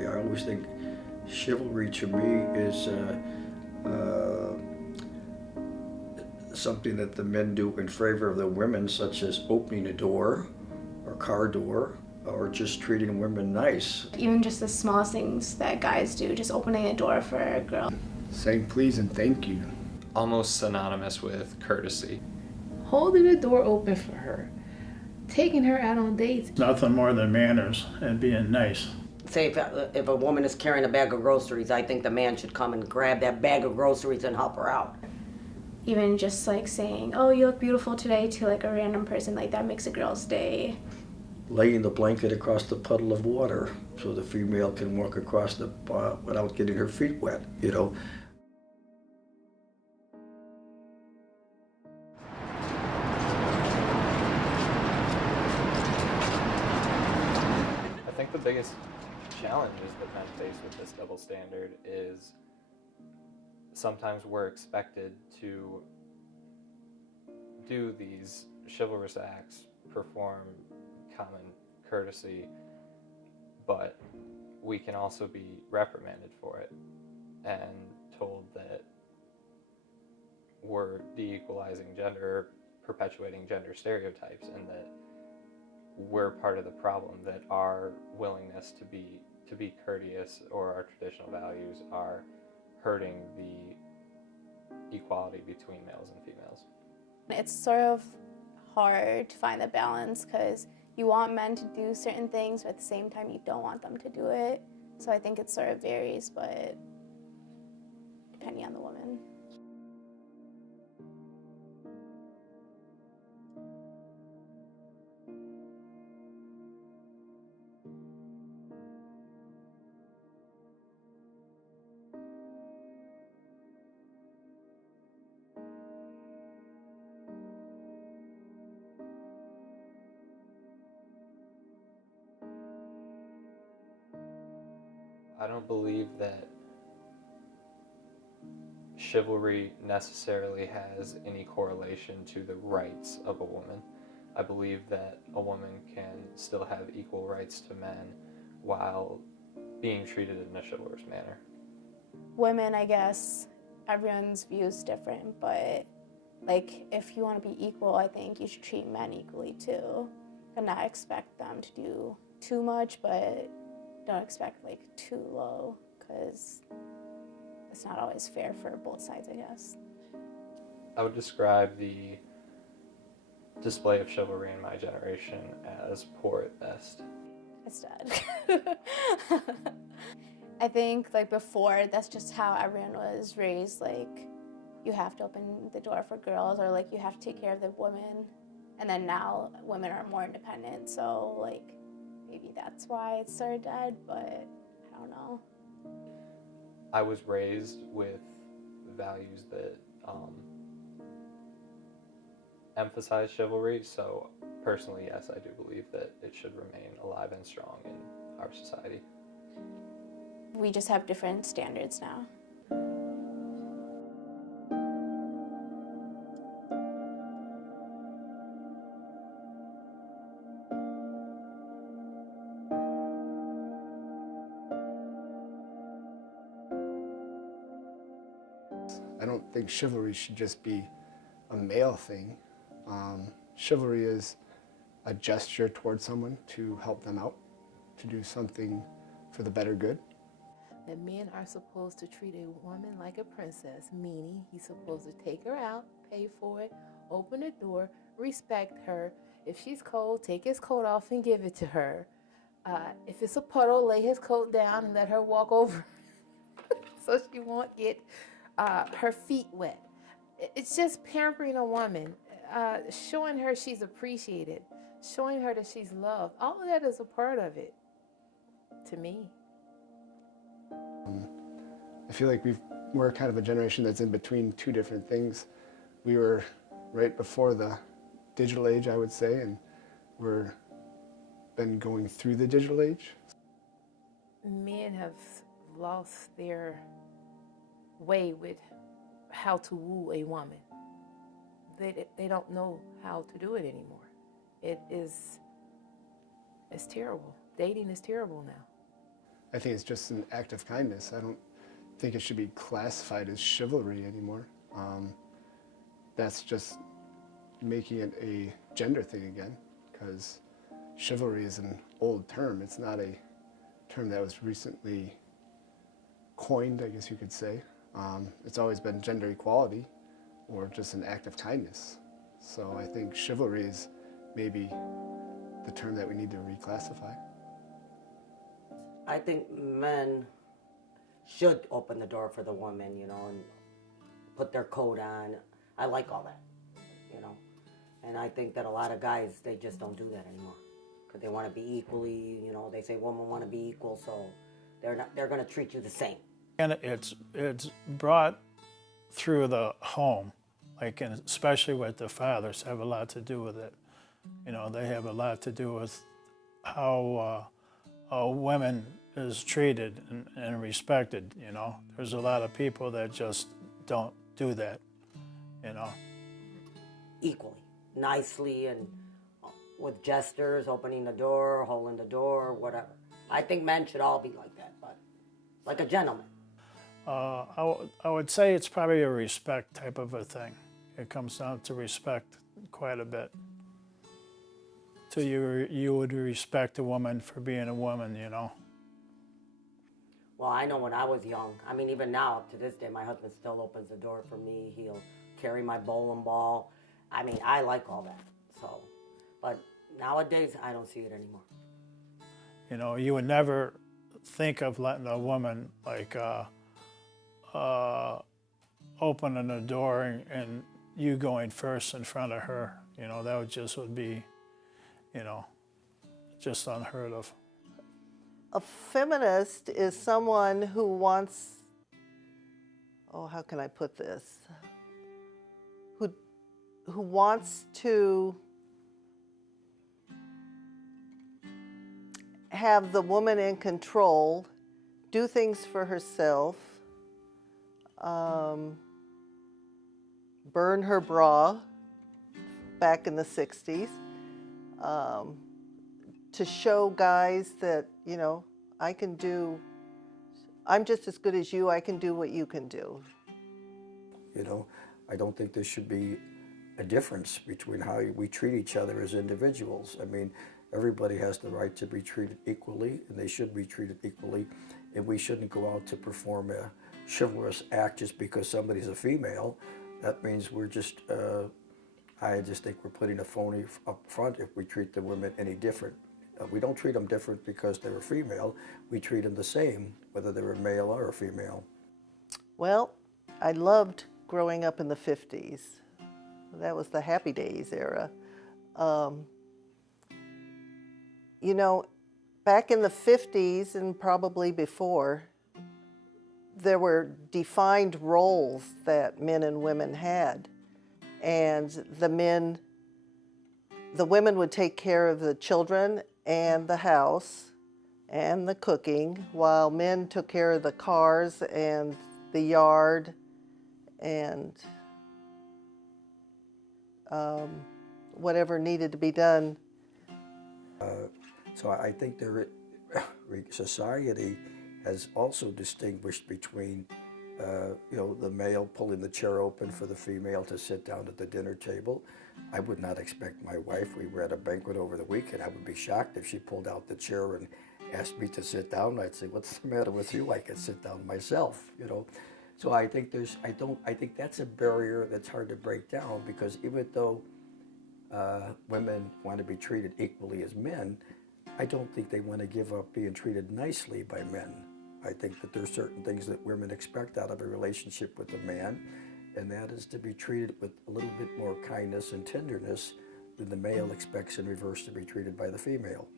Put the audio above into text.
I always think chivalry to me is uh, something that the men do in favor of the women, such as opening a door or car door or just treating women nice. Even just the smallest things that guys do, just opening a door for a girl. Saying please and thank you. Almost synonymous with courtesy. Holding the door open for her, taking her out on dates. Nothing more than manners and being nice. Say if a woman is carrying a bag of groceries, I think the man should come and grab that bag of groceries and help her out. Even just like saying, oh, you look beautiful today to like a random person, like that makes a girl's day. Laying the blanket across the puddle of water so the female can walk across the without getting her feet wet, you know. I think the biggest challenges that men face with this double standard is sometimes we're expected to do these chivalrous acts, perform common courtesy, but we can also be reprimanded for it and told that we're de-equalizing gender, perpetuating gender stereotypes, and that we're part of the problem, that our willingness to be courteous or our traditional values are hurting the equality between males and females. It's sort of hard to find the balance because you want men to do certain things, but at the same time you don't want them to do it. So I think it sort of varies, but depending on the woman. I don't believe that chivalry necessarily has any correlation to the rights of a woman. I believe that a woman can still have equal rights to men while being treated in a chivalrous manner. Women, I guess, everyone's view is different, but like if you want to be equal, I think you should treat men equally too, and not expect them to do too much, but don't expect like too low, because it's not always fair for both sides, I guess. I would describe the display of chivalry in my generation as poor at best. It's dead. I think like before, that's just how everyone was raised, like you have to open the door for girls, or like you have to take care of the women, and then now women are more independent, so like maybe that's why it's sort of dead, but I don't know. I was raised with values that emphasize chivalry, so personally, yes, I do believe that it should remain alive and strong in our society. We just have different standards now. I don't think chivalry should just be a male thing. Chivalry is a gesture towards someone to help them out, to do something for the better good. That men are supposed to treat a woman like a princess, meaning he's supposed to take her out, pay for it, open the door, respect her. If she's cold, take his coat off and give it to her. If it's a puddle, lay his coat down and let her walk over so she won't get her feet wet. It's just pampering a woman, showing her she's appreciated, showing her that she's loved. All of that is a part of it, to me. I feel like we're kind of a generation that's in between two different things. We were right before the digital age, I would say, and we're been going through the digital age. Men have lost their way with how to woo a woman. They don't know how to do it anymore. It's terrible. Dating is terrible now. I think it's just an act of kindness. I don't think it should be classified as chivalry anymore. That's just making it a gender thing again, because chivalry is an old term. It's not a term that was recently coined, I guess you could say. It's always been gender equality or just an act of kindness. So I think chivalry is maybe the term that we need to reclassify. I think men should open the door for the woman, you know, and put their coat on. I like all that, you know. And I think that a lot of guys, they just don't do that anymore. Because they want to be equally, you know, they say women want to be equal, so they're going to treat you the same. And it's brought through the home, like, and especially with the fathers have a lot to do with it. You know, they have a lot to do with how a woman is treated and respected, you know. There's a lot of people that just don't do that, you know. Equally, nicely, and with gestures, opening the door, holding the door, whatever. I think men should all be like that, but like a gentleman. I would say it's probably a respect type of a thing. It comes down to respect quite a bit. So you would respect a woman for being a woman, you know. Well, I know when I was young, I mean, even now, up to this day, my husband still opens the door for me. He'll carry my bowling ball. I mean, I like all that, so. But nowadays, I don't see it anymore. You know, you would never think of letting a woman, like, opening a door and you going first in front of her. You know, that would be, you know, just unheard of. A feminist is someone who wants, how can I put this? Who wants to have the woman in control, do things for herself, burn her bra back in the 60s, to show guys that, you know, I'm just as good as you, I can do what you can do. You know, I don't think there should be a difference between how we treat each other as individuals. I mean, everybody has the right to be treated equally, and they should be treated equally, and we shouldn't go out to perform a chivalrous act just because somebody's a female. That means we're just, I just think we're putting a phony up front if we treat the women any different. We don't treat them different because they're a female. We treat them the same, whether they're a male or a female. Well, I loved growing up in the 50s. That was the Happy Days era. You know, back in the 50s and probably before, there were defined roles that men and women had. And the women would take care of the children and the house and the cooking, while men took care of the cars and the yard and whatever needed to be done. So I think society has also distinguished between, you know, the male pulling the chair open for the female to sit down at the dinner table. I would not expect my wife, we were at a banquet over the weekend, I would be shocked if she pulled out the chair and asked me to sit down. I'd say, what's the matter with you? I can sit down myself, you know. So I think I think that's a barrier that's hard to break down, because even though women want to be treated equally as men, I don't think they want to give up being treated nicely by men. I think that there's certain things that women expect out of a relationship with a man, and that is to be treated with a little bit more kindness and tenderness than the male expects in reverse to be treated by the female.